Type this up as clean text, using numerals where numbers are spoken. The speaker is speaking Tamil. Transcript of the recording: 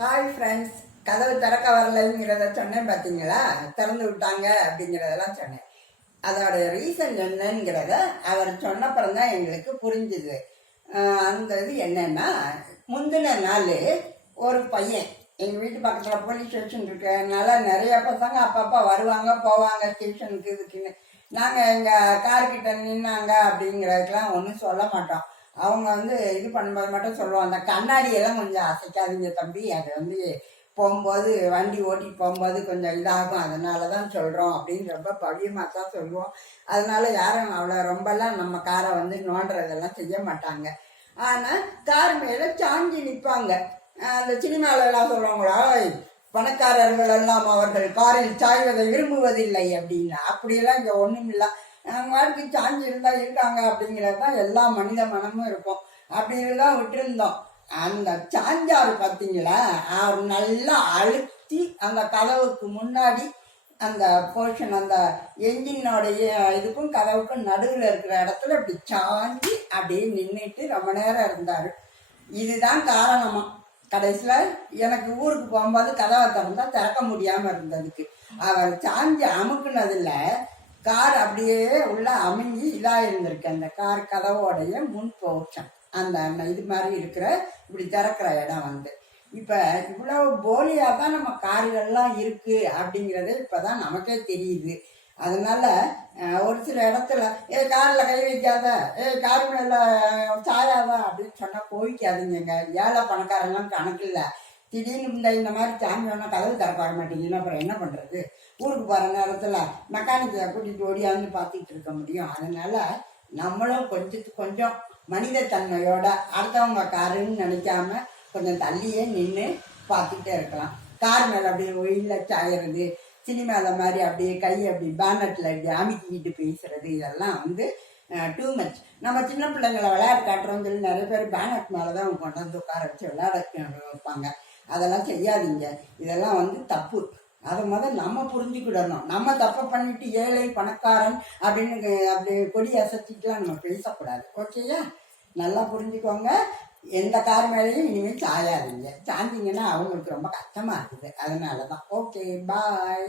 ஹாய் ஃப்ரெண்ட்ஸ், கதவு திறக்க வரலைங்கிறத சொன்னேன் பார்த்தீங்களா? திறந்து விட்டாங்க அப்படிங்கிறதெல்லாம் சொன்னேன். அதோட ரீசன் என்னங்கிறத அவர் சொன்னப்புறம் தான் எங்களுக்கு புரிஞ்சுது. அந்த இது என்னன்னா, முந்தின நாள் ஒரு பையன் எங்கள் வீட்டு பக்கத்தில் போலீஸ் ஸ்டேஷன் இருக்கிறதுனால நிறைய பசங்க அப்பப்போ வருவாங்க போவாங்க ஸ்டேஷனுக்கு இதுக்குன்னு. நாங்கள் எங்கள் கார்கிட்ட நின்னாங்க அப்படிங்கிறதுக்கெலாம் ஒன்றும் சொல்ல மாட்டோம். அவங்க இது பண்ணும்போது மட்டும் சொல்லுவோம், அந்த கண்ணாடியெல்லாம் கொஞ்சம் அசைக்காதீங்க தம்பி, அது போகும்போது வண்டி ஓட்டிட்டு போகும்போது கொஞ்சம் இதாகும், அதனால தான் சொல்கிறோம் அப்படின்னு ரொம்ப பவியமாக தான் சொல்லுவோம். அதனால யாரும் அவ்வளோ ரொம்பலாம் நம்ம காரை நோண்டுறதெல்லாம் செய்ய மாட்டாங்க. ஆனால் கார் மேலே சாஞ்சி நிற்பாங்க. அந்த சினிமாலெல்லாம் சொல்லுவாங்களா, பணக்காரர்கள் எல்லாம் அவர்கள் காரில் சாய்வதை விரும்புவதில்லை அப்படின்னு. அப்படியெல்லாம் இங்கே ஒன்றும் இல்லை. வாழ்க்கை சாஞ்சி இருந்தா இருக்காங்க அப்படிங்கிறது தான் எல்லா மனித மனமும் இருக்கும். அப்படின்னு தான் விட்டுருந்தோம். அந்த சாஞ்சாறு பார்த்தீங்களா, அவர் நல்லா அழுத்தி அந்த கதவுக்கு முன்னாடி அந்த போர்ஷன், அந்த என்ஜினோடைய இதுக்கும் கதவுக்கும் நடுவில் இருக்கிற இடத்துல இப்படி சாஞ்சி அப்படியே நின்றுட்டு ரொம்ப நேரம் இருந்தார். இதுதான் காரணமா. கடைசியில் எனக்கு ஊருக்கு போகும்போது கதவை திறந்தா திறக்க முடியாமல் இருந்ததுக்கு அவர் சாஞ்சி அமுக்குனதில் கார் அப்படியே உள்ள அமைஞ்சி இதாக இருந்திருக்கு. அந்த கார் கதவோடைய முன் போர்ஷன், அந்த இது மாதிரி இருக்கிற இப்படி திறக்கிற இடம் இப்போ இவ்வளோ போலியாக தான் நம்ம கார்கள்லாம் இருக்குது அப்படிங்கிறதே இப்போ தான் நமக்கே தெரியுது. அதனால ஒரு சில இடத்துல காரில் கை வைக்காத, கார் மேலே சாயாத அப்படின்னு சொன்னால் கோவிக்காதுங்க. ஏழை பணக்காரெல்லாம் கணக்கு இல்லை. திடீர்னு இந்த மாதிரி சாமி வேணா கதவு திறக்க வர மாட்டேங்குதுன்னா அப்புறம் என்ன பண்ணுறது? ஊருக்கு போகிற நேரத்தில் மெக்கானிக்கை கூட்டிகிட்டு ஓடியாந்து பார்த்துட்டு இருக்க முடியும். அதனால் நம்மளும் கொஞ்சம் மனிதத்தன்மையோட அடுத்தவங்க காருன்னு நினைக்காம கொஞ்சம் தள்ளியே நின்று பார்த்துக்கிட்டே இருக்கலாம். கார் மேலே அப்படியே வெயிலில் சாயறது, சினிமாவில் மாதிரி அப்படியே கை அப்படி பேனட்டில் இப்படி அமுக்கிக்கிட்டு பேசுறது, இதெல்லாம் டூ மச். நம்ம சின்ன பிள்ளைங்களை விளையாட்டு காட்டுறோம்னு சொல்லி நிறைய பேர் பேனட் மேலே தான் கொண்டாந்து உட்கார வச்சு விளையாட வைப்பாங்க. அதெல்லாம் செய்யாதீங்க. இதெல்லாம் தப்பு. அதை நம்ம புரிஞ்சுக்கிடணும். நம்ம தப்பை பண்ணிட்டு ஏழை பணக்காரன் அப்படின்னு அப்படி கொடி அசைச்சிட்டுலாம் நம்ம பேசக்கூடாது. ஓகேயா? நல்லா புரிஞ்சுக்கோங்க. எந்த கார் மேலேயும் இனிமேல் சாயாதீங்க. சாஞ்சிங்கன்னா அவங்களுக்கு ரொம்ப கஷ்டமாக இருக்குது. அதனால தான். ஓகே, பாய்.